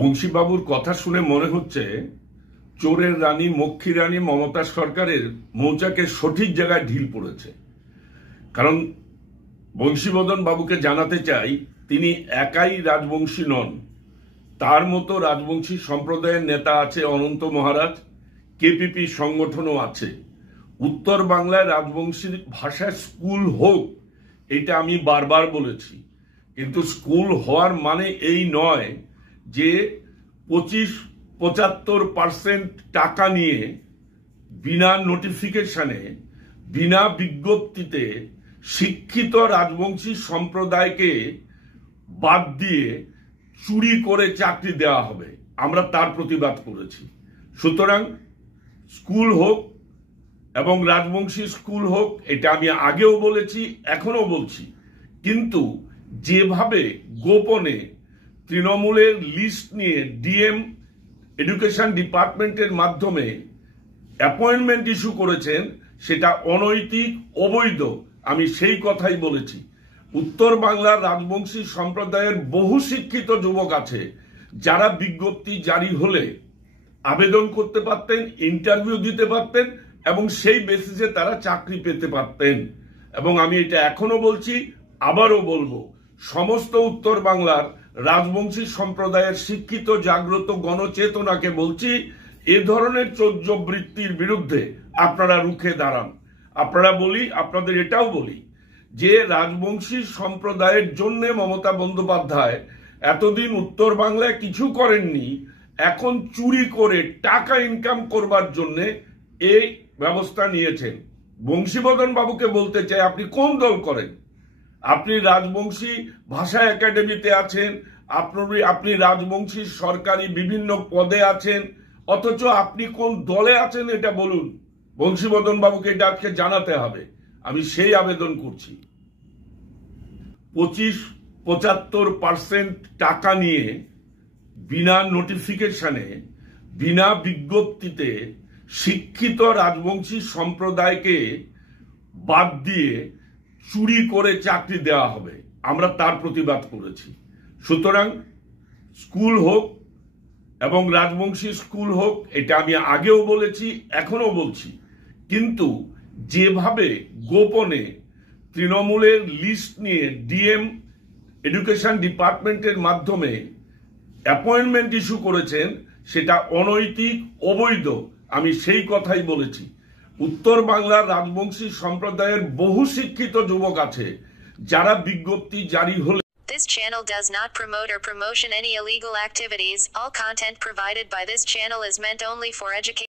বংশীবাবুর কথা শুনে মনে হচ্ছে চোরের রানী মক্ষী রানী মমতা সরকারের মৌচাকে সঠিক জায়গায় ঢিল পড়েছে। কারণ বংশীবদন বাবুকে জানাতে চাই, তিনি একাই রাজবংশী নন, তার মতো রাজবংশী সম্প্রদায়ের নেতা আছে অনন্ত মহারাজ, কেপিপি সংগঠনও আছে। উত্তর বাংলায় রাজবংশীর ভাষায় স্কুল হোক, এটা আমি বারবার বলেছি, কিন্তু স্কুল হওয়ার মানে এই নয় যে 25-75% টাকা নিয়ে বিনা নোটিফিকেশনে বিনা বিজ্ঞপ্তিতে শিক্ষিত রাজবংশী সম্প্রদায়কে বাদ দিয়ে চুরি করে চাকরি দেওয়া হবে। আমরা তার প্রতিবাদ করেছি। সুতরাং স্কুল হোক এবং রাজবংশী স্কুল হোক, এটা আমি আগেও বলেছি, এখনো বলছি, কিন্তু যেভাবে গোপনে তৃণমূলের লিস্ট নিয়ে ডিএম এডুকেশন ডিপার্টমেন্টের মাধ্যমে অ্যাপয়েন্টমেন্ট ইস্যু করেছেন, সেটা অনৈতিক, অবৈধ। আমি সেই কথাই বলেছি। উত্তর বাংলার রাজবংশী সম্প্রদায়ের বহু শিক্ষিত যুবক আছে যারা বিজ্ঞপ্তি জারি হলে আবেদন করতে পারতেন, ইন্টারভিউ দিতে পারতেন এবং সেই বেসিসে তারা চাকরি পেতে পারতেন। এবং আমি এটা এখনো বলছি, আবারও বলবো, সমস্ত উত্তর বাংলার রাজবংশী সম্প্রদায়ের শিক্ষিত জাগ্রত গণচেতনাকে বলছি, এ ধরনের চৌর্যবৃত্তির বিরুদ্ধে আপনারা রুখে দাঁড়ান। আপনাদের এটাও বলি যে রাজবংশী সম্প্রদায়ের জন্য মমতা বন্দ্যোপাধ্যায় এতদিন উত্তর বাংলায় কিছু করেননি, এখন চুরি করে টাকা ইনকাম করবার জন্য এই ব্যবস্থা নিয়েছেন। বংশীবদন বাবুকে বলতে চাই, আপনি কোন দল করেন? আপনি রাজবংশী ভাষা একাডেমিতে আছেন, আপনি রাজবংশী সরকারি বিভিন্ন পদে আছেন, অথচ আপনি কোন দলে আছেন এটা বলুন। বংশীবদন বাবুকে এটা আজকে জানাতে হবে। আমি সেই আবেদন করছি। 25-75% টাকা নিয়ে বিনা নোটিফিকেশনে বিনা বিজ্ঞপ্তিতে শিক্ষিত রাজবংশী সম্প্রদায়কে বাদ দিয়ে চুরি করে চাকরি দেওয়া হবে। আমরা তার প্রতিবাদ করেছি। সুতরাং স্কুল হোক এবং রাজবংশী স্কুল হোক, এটা আমি আগেও বলেছি, এখনো বলছি, কিন্তু যেভাবে গোপনে তৃণমূলের লিস্ট নিয়ে ডিএম এডুকেশন ডিপার্টমেন্টের মাধ্যমে অ্যাপয়েন্টমেন্ট ইস্যু করেছেন, সেটা অনৈতিক, অবৈধ। আমি সেই কথাই বলেছি। উত্তর বাংলার রাজবংশী সম্প্রদায়ের বহু শিক্ষিত যুবক আছে যারা বিজ্ঞপ্তি জারি হলে This channel does not promote or promotion any illegal activities. All content provided by this channel is meant only for education.